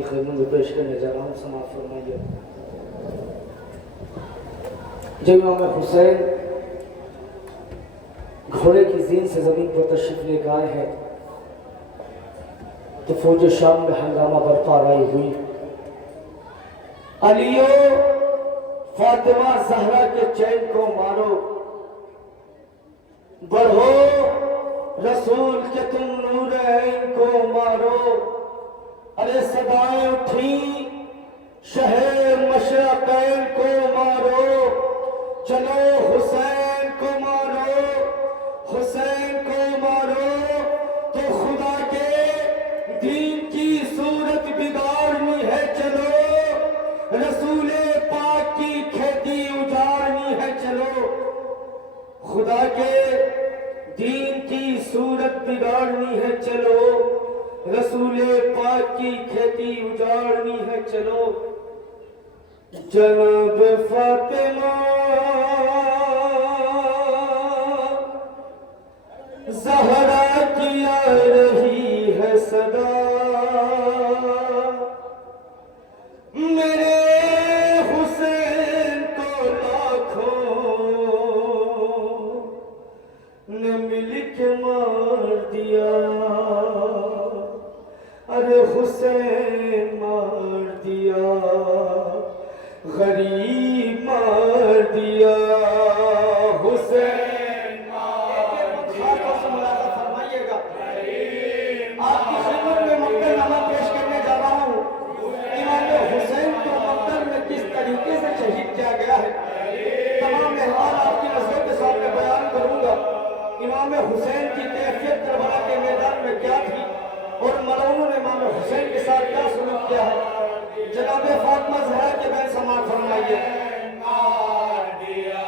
आपकी खिदमत में पेश करने जा रहा हूँ, समाअत फरमाइए। जब इमाम हुसैन घोड़े की जीन से जमीन पर तशरीफ लेकर आए हैं तो फौज शाम में हंगामा बरपाराई हुई। अलियो फातिमा जहरा के चैन को मारो, बढ़ो रसूल के तुम नूर ऐन को मारो। अरे सदाएं उठी शहर मशरक़ैन को मारो, चलो हुसैन को मारो, हुसैन को मारो। तो खुदा के दीन की सूरत बिगाड़नी है, चलो रसूले पाक की खेती उजाड़नी है, चलो खुदा के दीन की सूरत बिगाड़नी है, चलो रसूले पाक की खेती उजाड़नी है, चलो। जनाब फातिमा ज़हरा की आ रही है सदा, मेरे हुसैन को लाखों ने मिल के मार दिया। अरे हुसैन मार दिया, गरीब मार दिया, हुसैन मार दिया। फरमाइएगा, आपकी खिदमत में मक्तनामा पेश करने जा रहा हूँ। इमाम हुसैन को मक्तल में किस तरीके से शहीद किया गया है तमाम अहवाल आपकी नज़रों के सामने बयान करूंगा। इमाम हुसैन की कैफियत करबला के मैदान में क्या थी और मलऊनों ने इमाम हुसैन के साथ क्या सलूक किया है, जनाब फातिमा ज़हरा के बैन समाअत फरमाइए। मार दिया,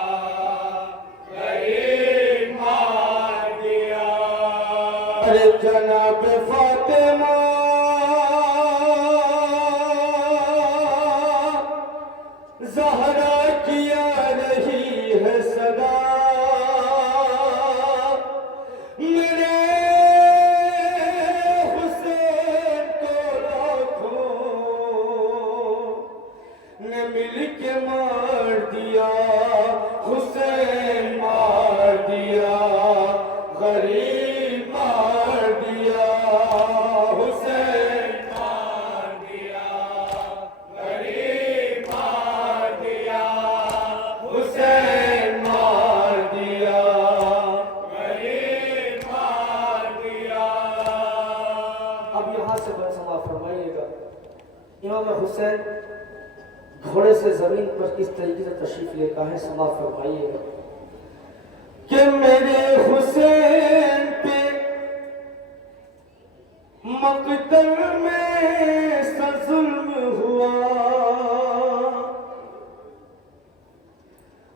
गरीब मार दिया। अरे जनाब फातिमा ज़हरा की आ रही है सदा, मेरे हुसैन को लाखों ने मिल के मार दिया, हुसैन मार दिया, गरीब मार दिया, हुसैन मार दिया, गरीब मार दिया, हुसैन मार दिया, गरीब मार दिया। अब यहाँ से बस समाअत फरमाइएगा। इमाम हुसैन घोड़े से जमीन पर किस तरीके से तशरीफ लेता है, समाअत फरमाइएगा कि मेरे हुसैन पे मक्तल में सा जुल्म हुआ।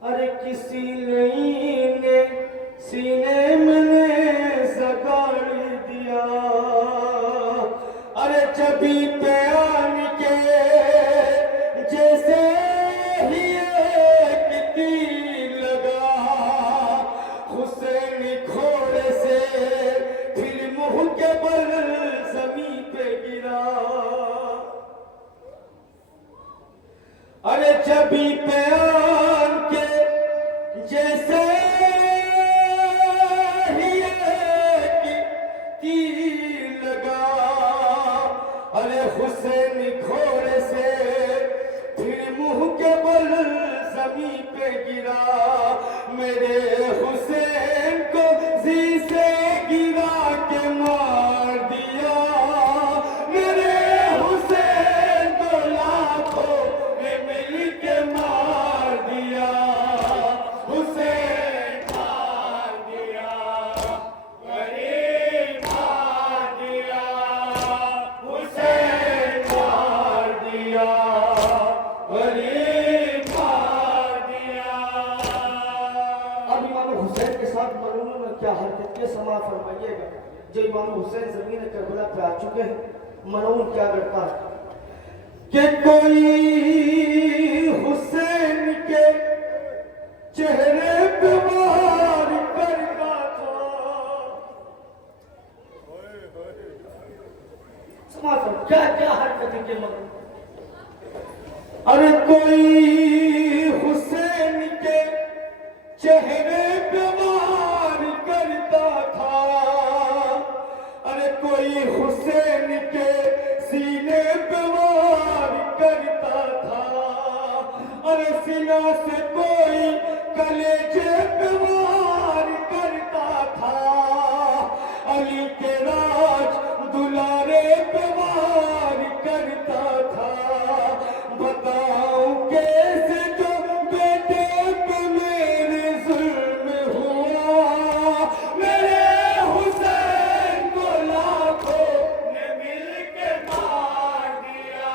अरे किसी ने सीने में जगाड़ दिया। अरे चबी पे आन के जैसे ही एक तीर लगा, हुसैन घोड़े से फिर मुंह के बल जमीन पे गिरा। अरे चबी पे आन के जैसे ही एक तीर लगा। अरे हुसैन घोड़े से फिर मुंह के बल जमीन पे गिरा। मेरे हुसैन को जी से गिरा के मार दिया। मेरे हुसैन को लाखों ने मिल के मार दिया, हुसैन मार दिया, गरीब मार दिया, हुसैन मार दिया, गरीब मार दिया। अब इमाम हुसैन के साथ मलूनों में क्या हरकत की, समाअत फरमाइएगा। जो इमाम हुसैन जमीन करबला पे आ चुके हैं, मलून क्या करता है कि कोई हुसैन के चेहरे पे वार करता था। समाअत क्या क्या हरकत के अरे कोई हुसैन के चेहरे पे वार करता था, अरे कोई हुसैन के सीने पे वार करता था, अरे सीना से कोई कलेजे पे वार करता था, अली के राज दुलारे पे वार करता था। बताओ कैसे जो बेटे पे मेरे जुल्म हुआ, मेरे हुसैन को लाखों ने मिल के मार दिया,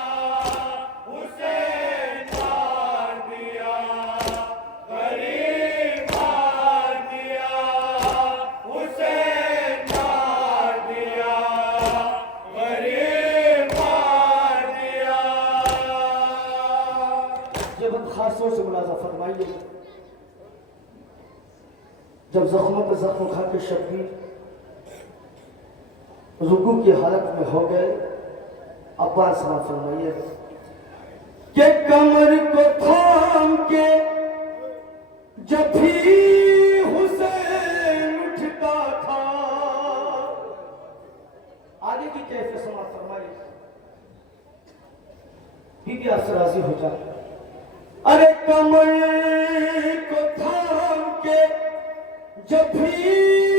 हुसैन मार दिया, गरीब मार दिया, हुसैन मार दिया, गरीब मार दिया। ये बात खासतौर से मुलाजा फरमाइए, जब जख्मों पर जख्म खा के शब्बीर रुकू की हालत में हो गए, अब्बास साहब फरमाइए कि कमर को थाम के जब भी हुसैन उठता था, आगे की कैफियत समाज फरमाइए, बीबी आपसे राजी हो जाए। अरे कमर को थाम के जब भी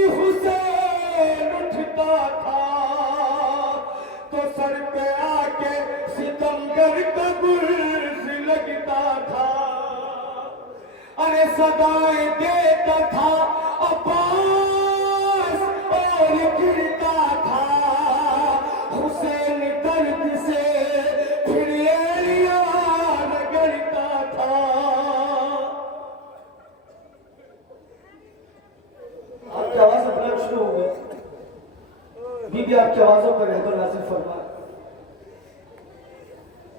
हुसैन उठता था, तो सर पे आके सितमगर का गुर्ज लगता था, अरे सदाएं देता था अब्बास और गिरता था, हुसैन दर्द से फिर एलिया रगड़ता था। आपकी आवाज बुलंद शुरू हो गई, बीबी आपकी आवाजों पर रहबर नाज़िल फरमाए।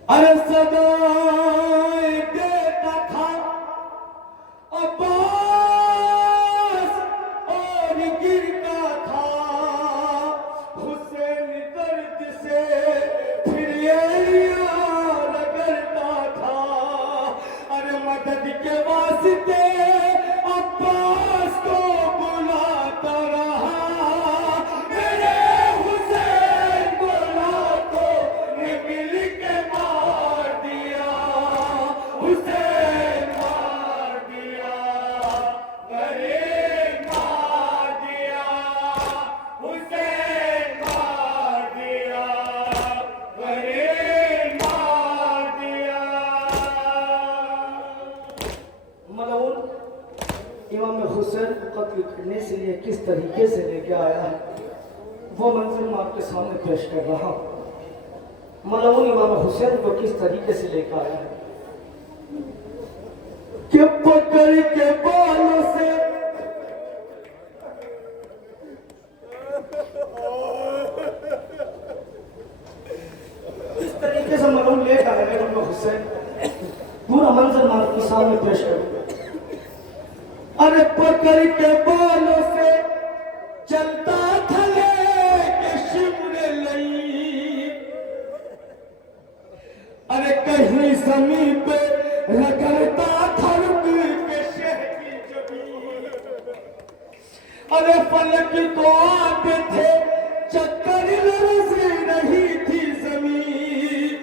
अरे सदाएं देता था अब्बास और गिरता था, हुसैन दर्द से फिर एलिया रगड़ता था, अरे मदद के वास्ते अब्बास को बुलाता रहा, मेरे हुसैन को लाखों ने मिल के मार दिया, हुसैन मार दिया, गरीब मार दिया, हुसैन मार दिया, गरीब मार दिया। मलऊन इमाम हुसैन को कत्ल करने से लिए किस तरीके से लेके आया है, वो मंजर मैं आपके सामने पेश कर रहा हूँ। मलऊन इमाम हुसैन को किस तरीके से लेकर आया है कि पकड़ के बालों से इस तरीके से मलऊन लेकर आया है इमाम हुसैन, पूरा मंजर मैं आपके सामने पेश करूंगा। अरे पकड़ के बालों से चलता था लेके शिमरे लई, अरे कहीं जमीन पे रगड़ता था रुक के शह की जमीन, अरे फलक को आते थे चक्कर लरज रही थी जमीन,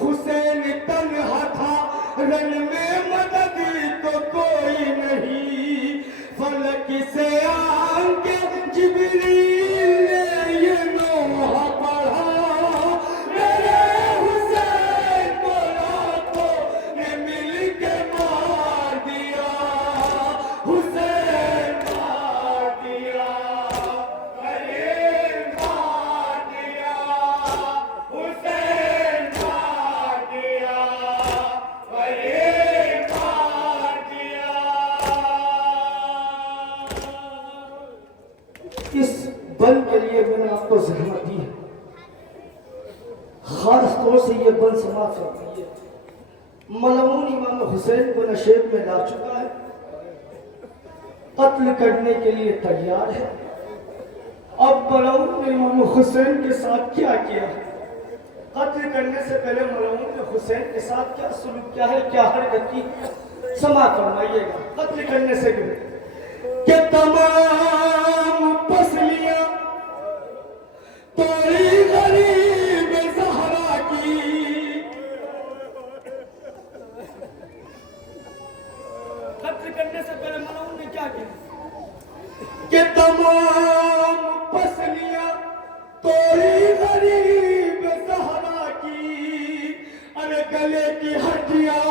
हुसैन तन्हा था रन में मदद तो कोई नहीं, फलक से आके जिब्रील ने ये नोहा पढ़ा, मेरे हुसैन को लाखों ने मिल के मार दिया, हुसैन मार दिया, गरीब मार दिया, हुसैन मार दिया, गरीब मार दिया। इस बन के लिए मैंने आपको जहमत दी है, खास तौर से ये बन समाप्त होती है। मलऊन इमाम हुसैन को नशेब में ला चुका है, कत्ल करने के लिए तैयार है। अब मलऊन ने इमाम हुसैन के साथ क्या किया है कत्ल करने से पहले मरहूम ने हुसैन के साथ क्या सलूक किया है, क्या हरकत की, समाअत फरमाइएगा। कत्ल करने से पहले कि तमाम पसलियां तोड़ी गरीब ज़हरा की, कत्ल करने से पहले मरहूम ने क्या किया कि तमाम पसलियां तोड़ी गरीब ज़हरा की, अरे गले की हड्डियां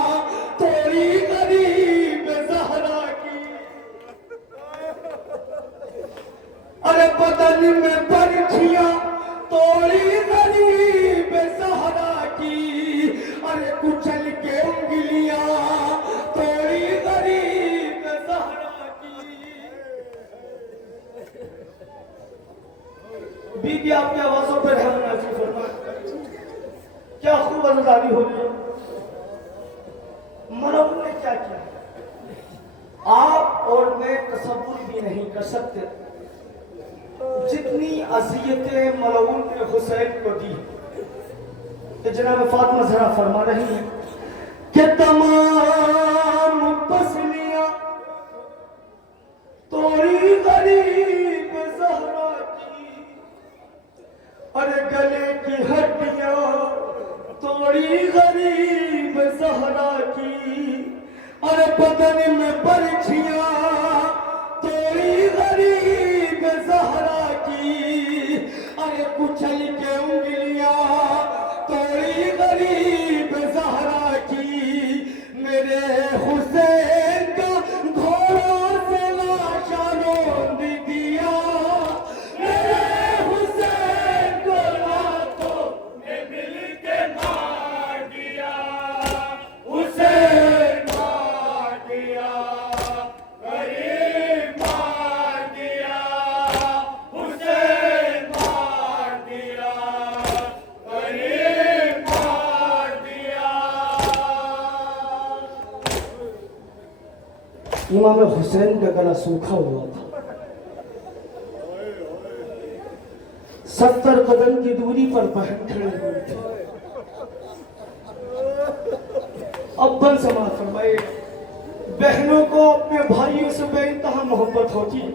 तोड़ी गरीब ज़हरा की, अरे बदन में बरछियां तोड़ी गरीब ज़हरा की, अरे कुचल के उंगलियां तोड़ी गरीब ज़हरा की। बीबी आपकी आवाजों पर रहम नाज़िल फरमाए, क्या खूब अज़दारी हो गई। मरहूम ने क्या किया आप और मैं तसव्वुर भी नहीं कर सकते, जितनी अज़ियतें मरहूम ने हुसैन को दी। तो जनाब फातिमा ज़हरा फरमा रही है कि तमाम पसलियां तोड़ी गरीब ज़हरा की, अरे गले की हड्डियां तोड़ी गरीब ज़हरा की, अरे बदन में बरछियां तोड़ी गरीब ज़हरा की, अरे कुचल के उंगलियां तोड़ी गरीब ज़हरा की। मेरे हुसैन का घोड़ों से लाशा रोंद दिया, मेरे हुसैन को रातों ने मिल के मार दिया, हुसैन मार दिया, गरीब मार दिया, हुसैन मार दिया, गरीब मार दिया। इमाम हुसैन का गला सूखा हुआ था, 70 कदम की दूरी पर बहन खड़े हुए थे। अब्बन समाअत फरमाए, बहनों को अपने भाइयों से बेइंतहा मोहब्बत होती है।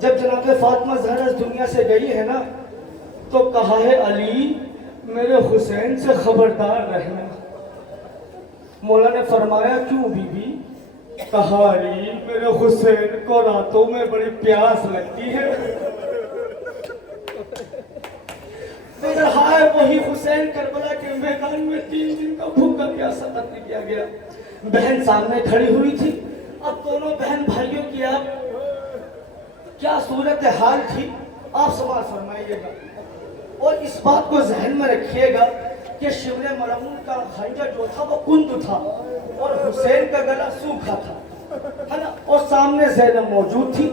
जब जनाब फातिमा ज़हरा इस दुनिया से गई है ना, तो कहा है अली मेरे हुसैन से खबरदार रहना। मौला ने फरमाया क्यों बीबी? कहा अली मेरे हुसैन को रातों में बड़ी प्यास लगती है। मगर हाय वही हुसैन करबला के मैदान में 3 दिन का भूखा प्यासा कत्ल किया गया। बहन सामने खड़ी हुई थी। अब दोनों बहन भाइयों की अब क्या सूरत हाल थी आप समाज फरमाइएगा, और इस बात को जहन में रखिएगा कि शिवने मरहूम का खंजर जो था वो कुंद था और हुसैन का गला सूखा था, है ना, और सामने ज़ैनब मौजूद थी।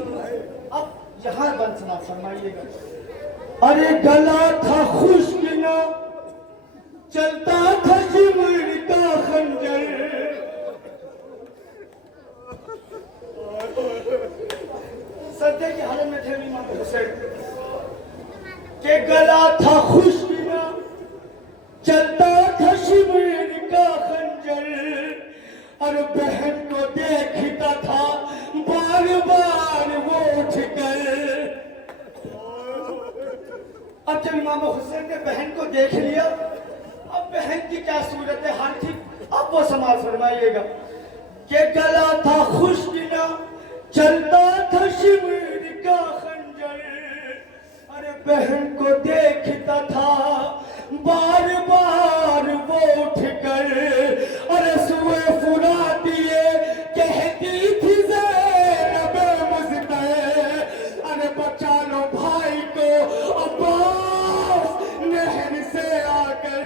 अब यहाँ बंद समाज फरमाइएगा, अरे गला था खुश्क ना चलता था शिमर का खंजर, सत्य की हालत में थे इमाम हुसैन के गला था खुश्क ना चलता था शिमर का खंजर, और बहन को देखता था बार बार वो उठकर। अब जब इमाम हुसैन ने बहन को देख लिया, अब बहन की क्या सूरत हाल थी अब वो समाज फरमाइएगा कि गला था खुश्क ना चलता था शिमर का खंजर, अरे बहन को देखता था बार बार वो उठकर, अरे सुए फुरा दिए कहती थी ज़ैनब मुझसे, अरे बचा लो भाई को अब्बास नहर से आकर।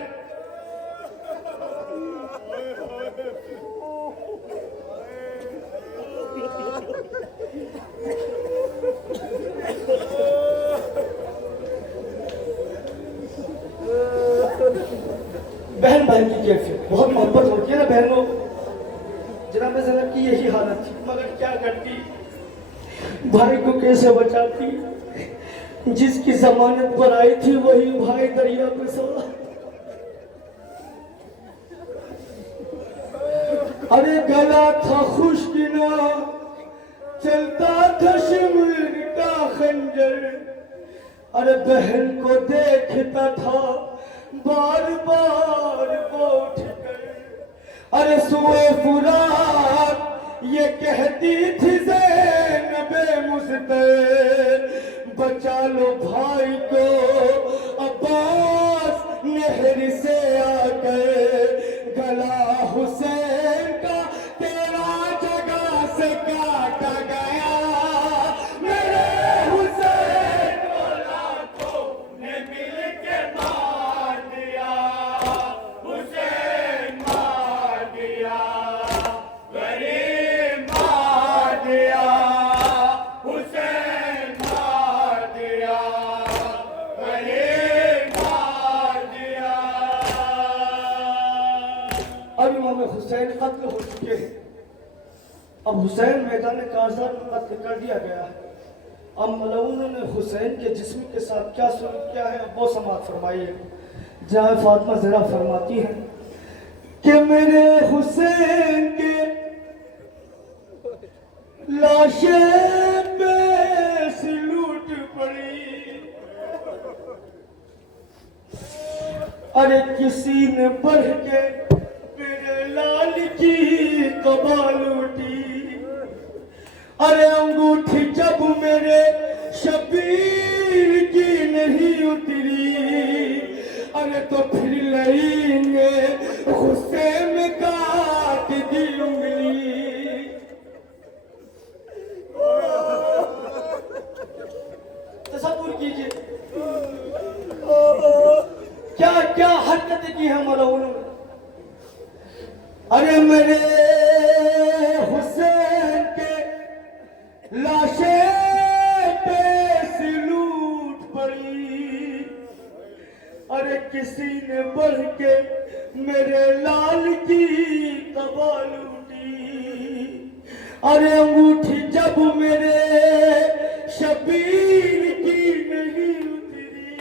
बहन बहन की कैफियत बहुत मोहब्बत होती है ना बहनों। जनाब ज़ैनब की यही हालत थी, मगर क्या करती, भाई को कैसे बचाती। जिसकी जमानत पर आई थी वही भाई दरिया पे सड़ा। अरे गला था खुश्क ना चलता था शिमर का खंजर। अरे बहन को देखता था बार बार वो उठकर। अरे सुए फुरात ये कहती थी ज़ैनबे मुज़्तफ़र, बचा लो भाई को अब्बास नहर से आकर। गला हुसैन का तेरा जगह से काटा गया, मेरे हुसैन को लाखों ने मिल के मार दिया, हुसैन मार दिया, गरीब मार दिया, हुसैन मार दिया, गरीब मार दिया। अब इमाम हुसैन कत्ल हो चुके हैं। अब हुसैन मैदान कारज़ा में कत्ल कर दिया गया है। अब मलऊन ने हुसैन के जिस्म के साथ क्या सलूक किया है अब वो समाअत फरमाइए। जहाँ फातिमा ज़हरा फरमाती हैं कि मेरे हुसैन के लाशें पे से लूट पड़ी। अरे किसी ने बढ़ के मेरे लाल की कबा लूटी। अरे अंगूठी जब मेरे शबीर की नहीं उतरी, अरे तो फिर लेंगे गुस्से में काट दी उंगली। तसव्वुर कीजिए क्या क्या हरकतें की हैं मलऊन ने। अरे मेरे हुसैन के लाशें पे से लूट पड़ी। अरे किसी ने बढ़ के मेरे लाल की कबा लूटी। अरे अंगूठी जब मेरे शबीर की नहीं उतरी,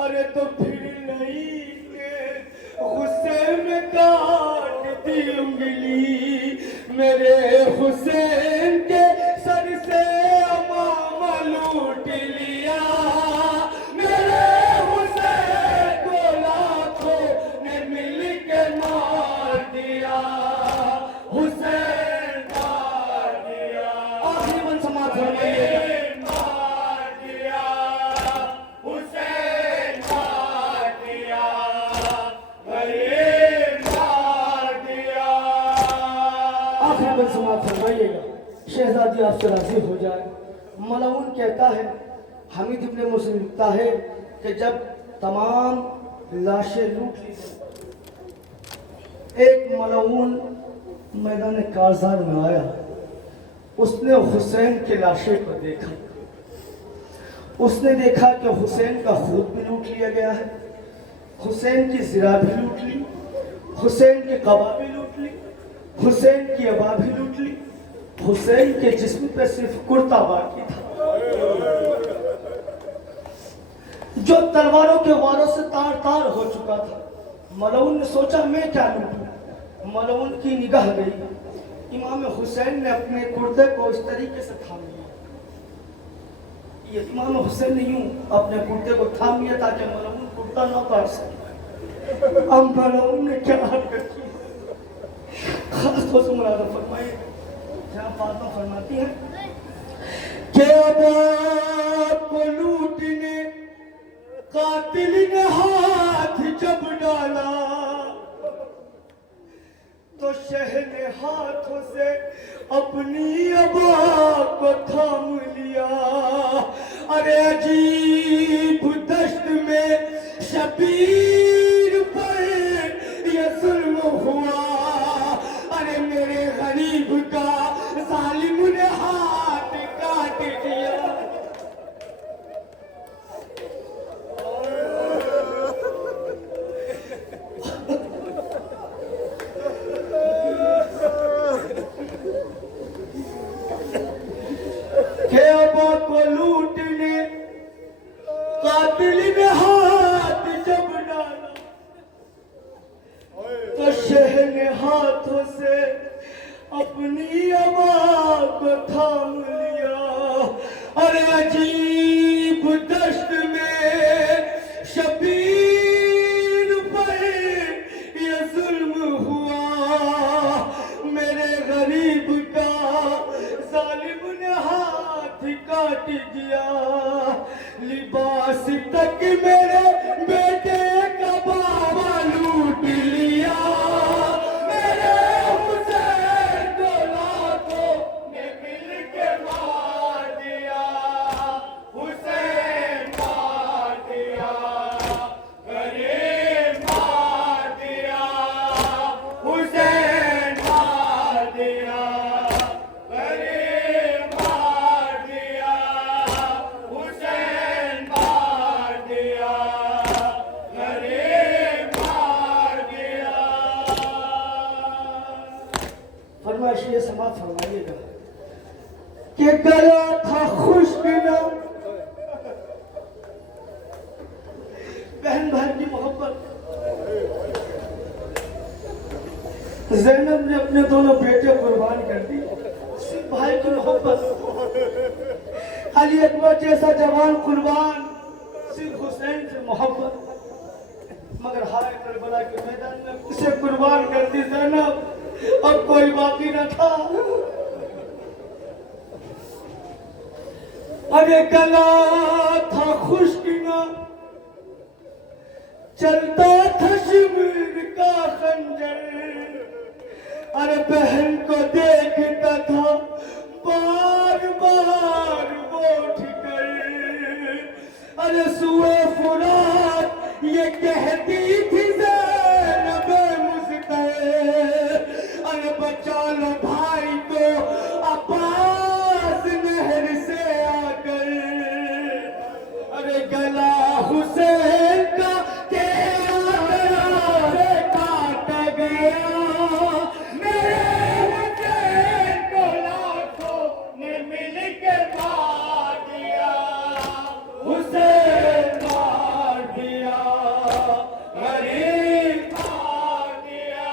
अरे तो फिर नहीं गुस्से में काट दी उंगली। मेरे हुसैन के सर से अमामा लूट लिया, मेरे हुसैन को लाखों ने मिल के मार दिया, हुसैन मार दिया। आखिरी मन समाज फरमाइएगा। मार दिया, हुसैन मार दिया, गरीब मार दिया। आखिर में समाप्त फरमाइएगा। शहजादी आपसे राजी हो जाए। मलऊन कहता है, हमीद इब्ने मुस्लिम लिखता है कि जब तमाम लाशें लूट ली, एक मलऊन मैदान कारज़ार में आया। उसने हुसैन की लाशें को देखा। उसने देखा कि हुसैन का खून भी लूट लिया गया है, हुसैन की ज़िरा भी लूट ली, हुसैन की कबा भी लूट ली, हुसैन की अबा भी लूट ली। हुसैन के जिस्म पे सिर्फ कुर्ता बाकी था, जो तलवारों के वारों से तार तार हो चुका था। मलऊन ने सोचा मैं क्या लूटूं। मलऊन की निगाह गई। इमाम हुसैन ने अपने कुर्ते को इस तरीके से थाम लिया। ये इमाम हुसैन ने यूं अपने कुर्ते को थाम लिया ताकि मलऊन कुर्ता न पार सके। अब मलऊन ने क्या हरकत की, खास तौर से मुराद फरमाइए। जहाँ फातिमा फरमाती है कि अब आपको लूटने कातिल ने हाथ जब डाला, तो शह ने हाथों से अपनी अबा को थाम लिया। अरे अजीब दश्त में शबीर पर ये जुल्म हुआ। अरे मेरे गरीब का जालिम ने हाथ काट दिया। के अबा को लूटने और शहने हाथों से अपनी आवाज को थाम लिया। अरे अजीब दश्त में शबीर पर ये जुल्म हुआ, मेरे गरीब का जालिम ने हाथ काट दिया। लिबास तक मेरे बेटे का बाबा लूट लिया। मेरे हुसैन को लाखों ने मिल के मार दिया, हुसैन मार दिया, गरीब मार दिया, हुसैन मार दिया, गरीब मार दिया, हुसैन मार दिया, गरीब मार दिया। फरमाइश ये समाप्त फरमाइएगा कि गला था खुश्क ना, बहन भाई की मोहब्बत। ज़ैनब ने अपने दोनों बेटे कुर्बान कर दी, सिर्फ भाई की मोहब्बत। अली अकबर जैसा जवान कुर्बान, सिर्फ हुसैन से मोहब्बत। मगर हाय करबला के मैदान में उसे कुर्बान कर दी ज़ैनब, अब कोई बाकी न था। अरे गला था खुश्क ना, चलता था शिमर का खंजर। अरे बहन को देखता था बार बार वो उठकर। अरे सुए फुरात ये कहती थी ज़ैनब मुझसे, अरे बचा लो भाई को अब्बास नहर से आकर। अरे गला हुसैन का काटा गया, मेरे हुसैन को लाखों ने मिल के मार दिया, हुसैन मार दिया, गरीब मार दिया,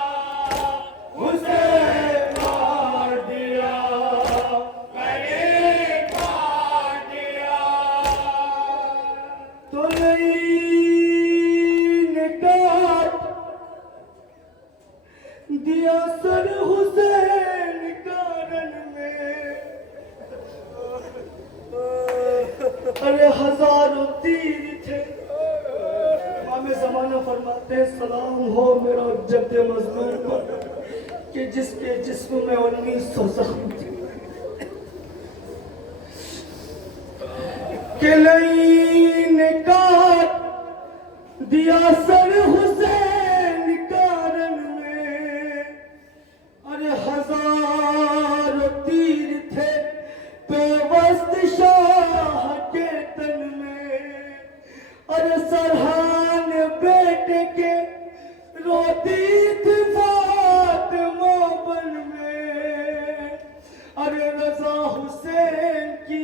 हुसैन मार दिया, गरीब मार दिया। तो ने काट दिया सर हुसैन कारण में। अरे हजारों तीर थे। इमाम ज़माना फरमाते हैं सलाम हो मेरा जद्द मज़लूम पर कि जिसके जिस्म में 1900 जख्म थे। कि ने काट दिया सर हुसैन कारण में। अरे हजारों तीर थे पेवस्त शाह के तन में। अरे सरहान बेटे के रोती थी फातिमा बन में। अरे रजा हुसैन की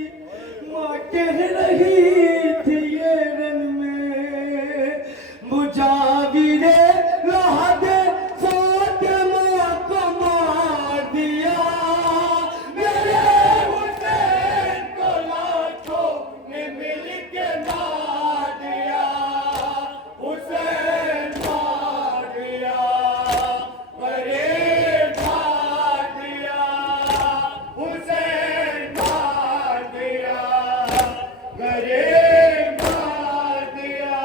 माँ कह रही थी ये रन में, मुजाविरे लहदे फातिमा को मार दिया। मेरे हुसैन को लाखों ने मिल के मार दिया, हुसैन मार दिया, गरीब मार दिया, हुसैन मार दिया, गरीब मार दिया।